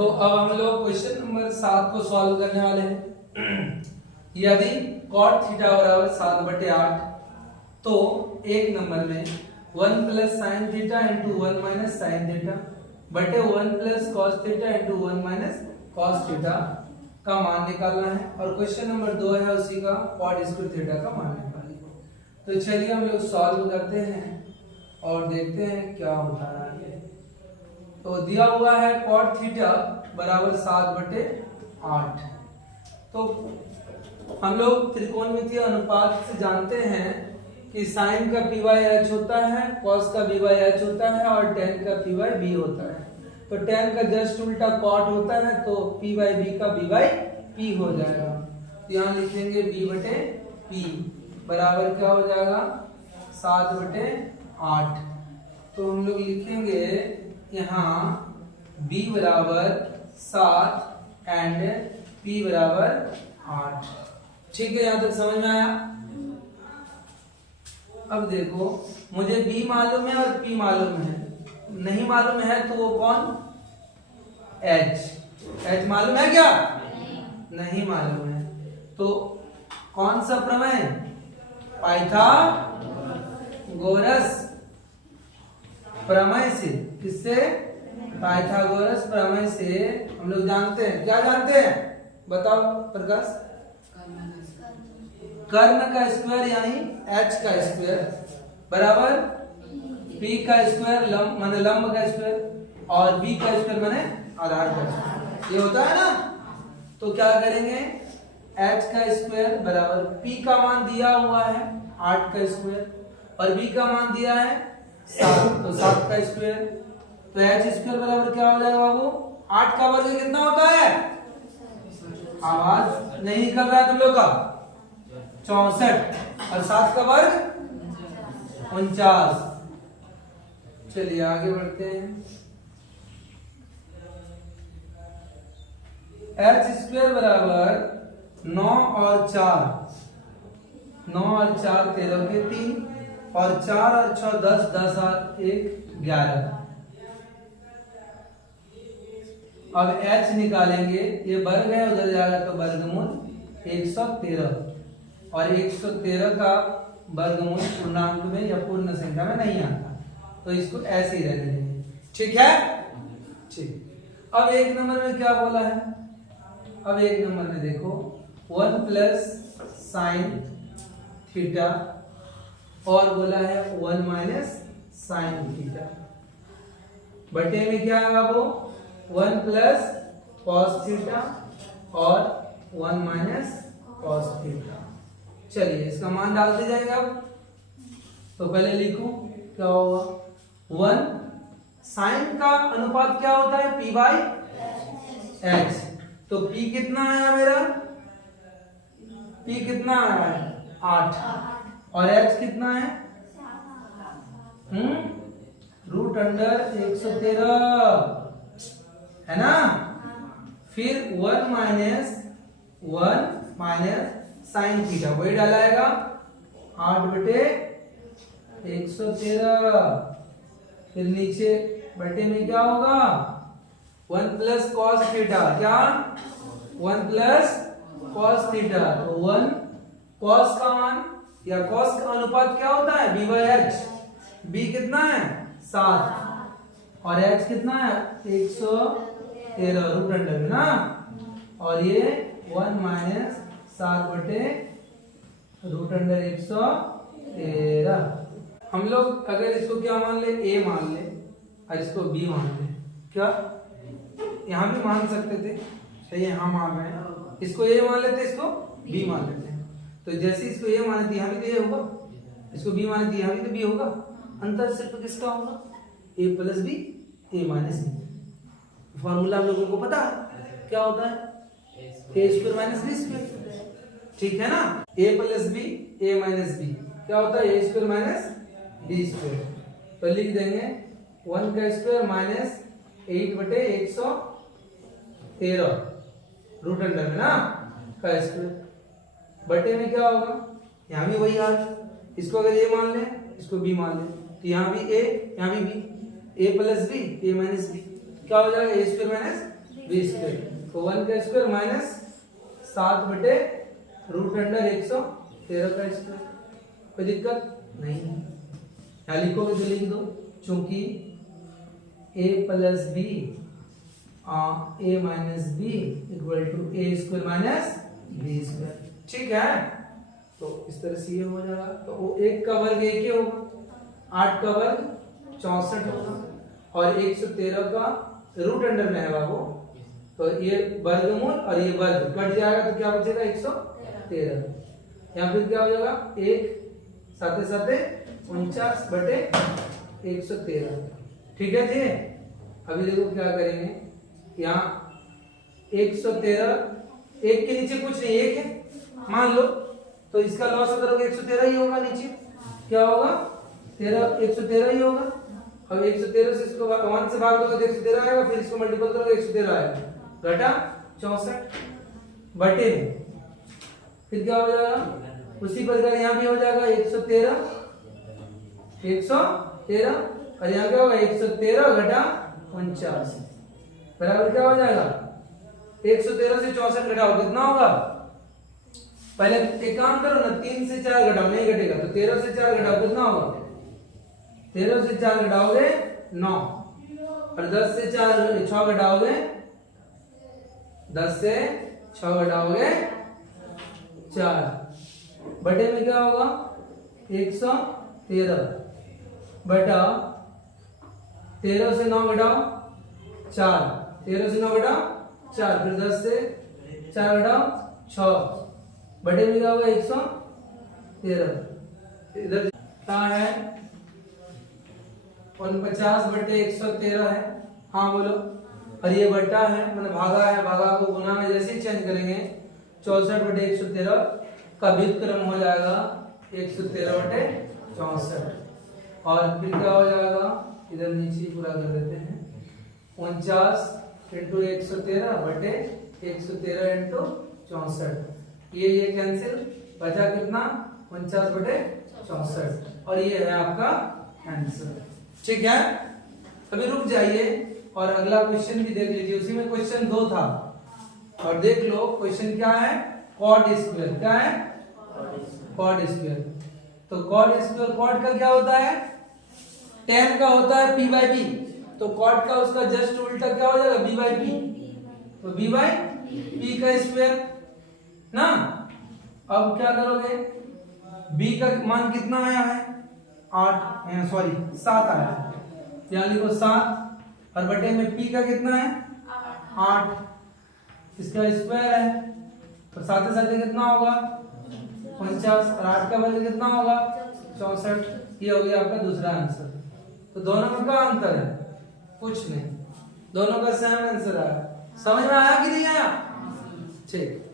तो अब हम लोग क्वेश्चन नंबर 7 को सॉल्व करने वाले हैं। यदि cot थीटा बराबर 7/8 तो एक नंबर में 1 plus sine theta into 1 minus sine theta बटे 1 plus cos theta into 1 minus cos theta का मान निकालना है। और क्वेश्चन नंबर 2 है उसी का cot स्क्वायर थीटा का मान निकालना है। तो चलिए हम लोग सॉल्व करते हैं और देखते हैं क्या होता है। तो दिया हुआ है cot थीटा बराबर 7/8। तो हम लोग त्रिकोणमितीय अनुपात से जानते हैं कि साइन का पी बाई एच होता है, कॉस का बी बाई एच होता है और टेन का पी बाई बी होता है। तो टेन का जस्ट उल्टा कॉट होता है, तो पी बाई बी का बी बाई पी हो जाएगा। तो यहाँ लिखेंगे बी बटे पी बराबर क्या हो जाएगा 7/8। तो हम लोग लिखेंगे यहाँ b बराबर 7 एंड p बराबर 8। ठीक है, यहाँ तक समझ में आया। अब देखो मुझे b मालूम है और p मालूम है, नहीं मालूम है तो वो कौन h मालूम है क्या? नहीं मालूम है। तो कौन सा प्रमेय? पाइथागोरस प्रमेय से। किससे? पाइथागोरस प्रमेय से हम लोग जानते हैं। क्या जानते हैं बताओ प्रकाश? कर्ण का स्क्वायर यानी h का स्क्वायर बराबर p का स्क्वायर माने लंब का स्क्वायर और b का स्क्वायर माने आधार का स्क्वायर। ये होता है ना। तो क्या करेंगे h का स्क्वायर बराबर p का मान दिया हुआ है 8 का स्क्वायर और b का मान दिया है 7, तो 7 का स्क्वायर। तो h स्क्वायर बराबर क्या हो जाएगा बाबू? 8 का वर्ग कितना होता है? आवाज नहीं निकल रहा है तुम लोग का? 64 और 7 का वर्ग 49। चलिए आगे बढ़ते हैं। h स्क्वायर बराबर 9 और 4 13 के 3 और 4 और 6 10 10 और 1 11। अब h निकालेंगे, ये वर्ग है उधर जाएगा तो वर्गमूल 113 और 113 का वर्गमूल पूर्णांक में या पूर्ण संख्या में नहीं आता, तो इसको ऐसे ही रहने देंगे। ठीक है, ठीक। अब एक नंबर में क्या बोला है? अब एक नंबर में देखो 1 प्लस साइन थीटा और बोला है 1 माइनस साइन थीटा बटे में क्या है बाबू? 1 प्लस कॉस थीटा और 1 माइनस कॉस थीटा। चलिए इसका मान डालते जाएंगे। अब तो पहले लिखूं क्या होगा? 1 साइन का अनुपात क्या होता है? p by h। तो p कितना आया मेरा? p कितना आया है? 8 और h कितना है? √113 है ना। फिर 1 माइनस साइन थीटा वही डालाएगा 8/113। फिर नीचे बटे में क्या होगा? 1 प्लस कॉस थीटा। क्या? 1 प्लस कॉस थीटा। तो 1 कॉस का मान या कॉस का अनुपात क्या होता है? b by h। b कितना है? 7 और h कितना है? 113 √100 में ना। और ये 1 माइनस 7/113। हम लोग अगर इसको क्या मान ले? a मान ले और इसको b मान ले। क्या यहाँ भी मान सकते थे? सही, यहाँ मान रहे हैं। इसको a मान लेते, इसको b मान लेते हैं। तो जैसे इसको a माने तो यहाँ भी तो a होगा, इसको b माने तो यहाँ भी तो b होगा। अंतर सिर्फ किसका होगा? a plus b, a minus b। Formula हम लोगों को पता है क्या होता है? a square minus b square. ठीक है ना। a plus b, a minus b क्या होता है? a square minus b square. तो लिख देंगे 1 का स्क्वायर माइनस 8/113 √100 में ना का स्क्वायर बटे में क्या होगा? यहाँ भी वही हाल। इसको अगर a मान ले, इसको b मान ले, तो यहाँ भी a, यहाँ भी b। a plus b, a minus b क्या हो जाएगा? a square minus b square, तो 1 का स्क्वायर माइनस 7 बटे रूट अंडर 113 का स्क्वायर। कोई दिक्कत नहीं है, यहाँ लिखोगे तो लिख दो, चूंकि a plus b a minus b equal to a square minus b square, ठीक है। तो इस तरह से ये हो जाएगा, तो वो 1 का वर्ग 1 ही होगा, 8 का वर्ग 64 होगा, और 113 का रूट अंडर में है बाबू, तो ये वर्गमूल और ये वर्ग कट जाएगा, तो क्या बचेगा 113। यहाँ फिर क्या हो जाएगा 1 साथे साथे 49 बटे 113, ठीक है जी। अभी देखो क्या करेंगे, यहाँ 113 1 के नीचे कुछ नहीं, 1 है मान लो, तो इसका लॉस करोगे 113 ही होगा, नीचे क्या होगा 113 ही होगा। अब 113 से इसको 1 से भाग दोगे तो 113 आएगा, फिर इसको मल्टीपल करोगे 113 आएगा, घटा 64 बटे में, फिर क्या हो जाएगा उसी प्रकार यहाँ भी हो जाएगा 113 और यहाँ क्या होगा 113 घटा 49 बराबर क्या हो जाएगा 113 से 64 घटाओ कितना होगा, पहले एक काम करो ना, 3 से 4 घटाओ, नहीं घटेगा, तो 13 से 4 घटाओ कितना होगा, 13 से 4 घटाओगे 9, और 10 से 6 घटाओगे 10 से 6 घटाओगे 4 बटे में क्या होगा 113 बटा 13 से 9 घटाओ 4, 13 से 9 घटाओ 4, फिर 10 से 4 घटाओ 6 बटे में क्या होगा 113, इधर कहाँ है 49 बटे 113 है, हाँ बोलो, और ये बटा है मतलब भागा है, भागा को गुना में जैसे ही चेंज करेंगे 64 बटे 113 का व्युत्क्रम हो जाएगा 113 बटे 64, और फिर क्या हो जाएगा इधर नीचे पूरा कर देते हैं 49 इंटू 113 बटे 113 इंटू 64, ये कैंसिल, बचा कितना 49 बटे 64, और ये है आपका आंसर, ठीक है। अभी रुक जाइए और अगला क्वेश्चन भी देख लीजिए, उसी में क्वेश्चन 2 था, और देख लो क्वेश्चन क्या है, कॉट स्क्वायर, क्या है कॉट स्क्वायर, तो कॉट स्क्वायर, कॉट का क्या होता है tan का होता है p बाई बी, तो कॉट का उसका जस्ट उल्टा क्या हो जाएगा b बाई पी, तो b बाई पी का स्क्वायर ना। अब क्या करोगे, b का मान कितना आया है 7 आया है, यहाँ लिखो 7, और बटे में p का कितना है 8, इसका स्क्वायर है, तो साथ साथ कितना होगा 49, और 8 का वैल्यू कितना होगा 64, ये हो गया आपका दूसरा आंसर। तो दोनों में क्या अंतर है, कुछ नहीं, दोनों का सेम आंसर आया, समझ में आया कि नहीं आया, ठीक।